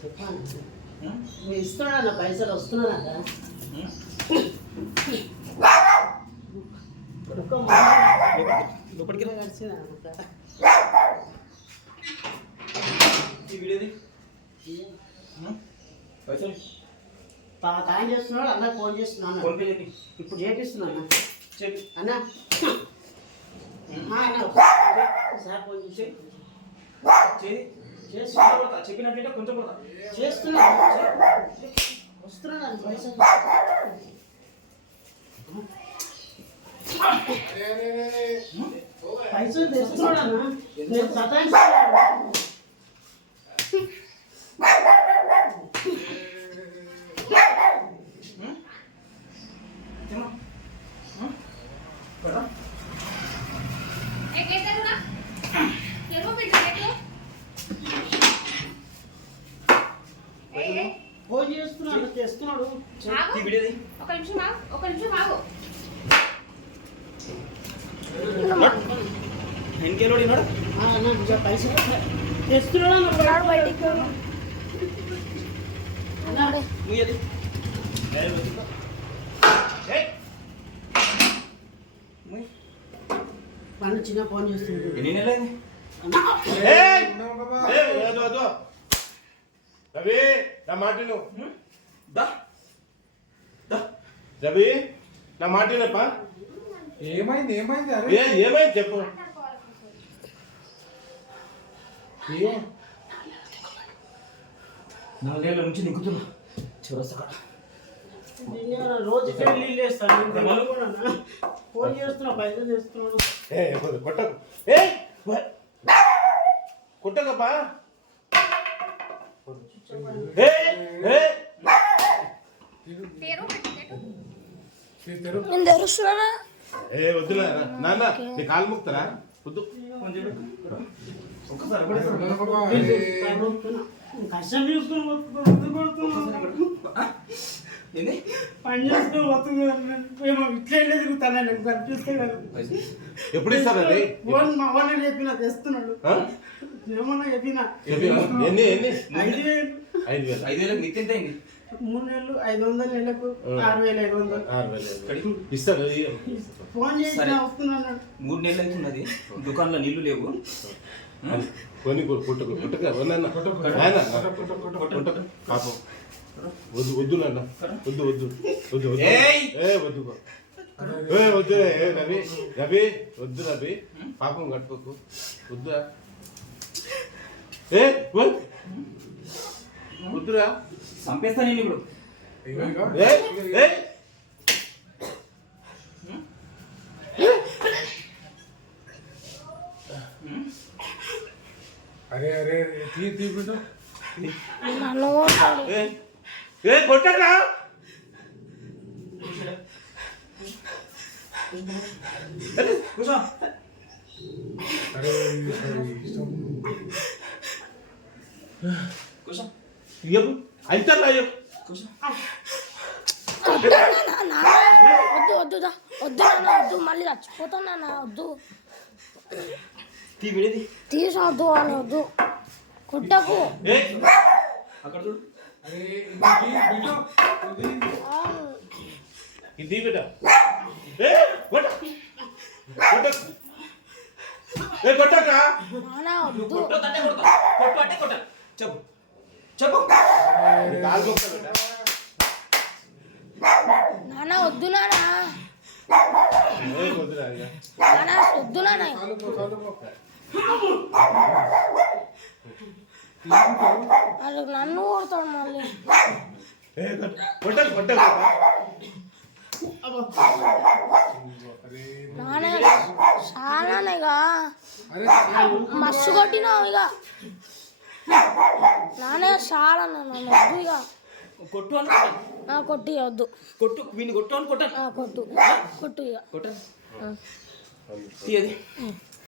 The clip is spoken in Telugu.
చెప్పాను ఇస్తున్నాడు పైసలు వస్తున్నాడట. ఆయన చేస్తున్నాడు అన్న ఫోన్ చేస్తున్నాను ఇప్పుడు చేపిస్తున్నాను అన్న సార్ ఫోన్ చేసి చెప్పినట్లయితే కొంచెం కూడా చేస్తున్నా వస్తున్నాను పైసలు పైసలు తెస్తున్నాడన్నా నేను సతాయిస్తున్నాను. ఫోన్ చేస్తున్నాడు తెస్తున్నాడు. ఒక నిమిషం ఆగు. పైసలు తెస్తున్నాడు బయటికి పని చిన్న ఫోన్ చేస్తున్నాడు. రవి నా మాట రవి నా మాట ఏమైంది ఏమైంది ఏమైంది చెప్పు. 4 ఏళ్ళ నుంచి నిక్కుతున్నా చివరసగా రోజు నీళ్ళు వేస్తాను ఫోన్ చేస్తున్నా పైసలు చేస్తున్నాడు. కొట్టకు కొట్టకప్పా నేను తెరుస్తున్నానా వద్దులే నాన్న నీ కాలు ముక్తారా వద్దు. ఒక్కసారి కష్టం చేసుకుని పని చేసుకుని వస్తుంది ఏమో ఇట్లా తిరుగుతాను కనిపిస్తే ఎప్పుడు ఇస్తారు అది మా వాళ్ళని చెప్పిన తెస్తున్నాడు ఏమన్నా చెప్పిన ఎన్ని ఎన్ని 5,000 5,000 నిత్యంత అయింది 3 నెలలు 500 నెలకు 6,500 ఇస్తారు. ఫోన్ చేసి వస్తున్నాడు. 3 నెలలు అవుతున్నది దుకాణంలో నీళ్లు లేవు. కొన్ని పుట్టుకు పాపం వద్దు వద్దు నాన్న వద్దు వద్దు వద్దు వద్దు వద్దు రవి రవి వద్దు రవి పాపం కట్టుకోకు వద్దురా వద్దురా చంపేస్తా నేను ఇప్పుడు. అరే అరే తీ బిడ్డ నన్ను కొట్టరా కూర్చో. అరే కూర్చో. అవుతారా కూర్చో. వద్దు వద్దు వద్దు నాన్న వద్దు మళ్ళీ చచ్చిపోతాను నాన్న వద్దు తీసొద్దు అని వద్దు కొట్టకు అక్కడ చూడు. ఇది బిడ్డ కొట్టక నాన్న వద్దు కొట్టు అంటే కొట్ట చెప్పు చెప్పు. నాన్న వద్దు నాన్న నాన్న వద్దు నాన్న వాళ్ళు నన్ను కొడతాడు మళ్ళీ నాన్న చాలానేగా మస్తు కొట్టినావు ఇక నాన్న చాలా నన్ను వద్దు ఇక కొట్టు అని కొట్టి వద్దు కొట్టు వీడిని కొట్టు అని కొట్టాను కొట్టు కొట్టు ఇక కొట్టాను తీయది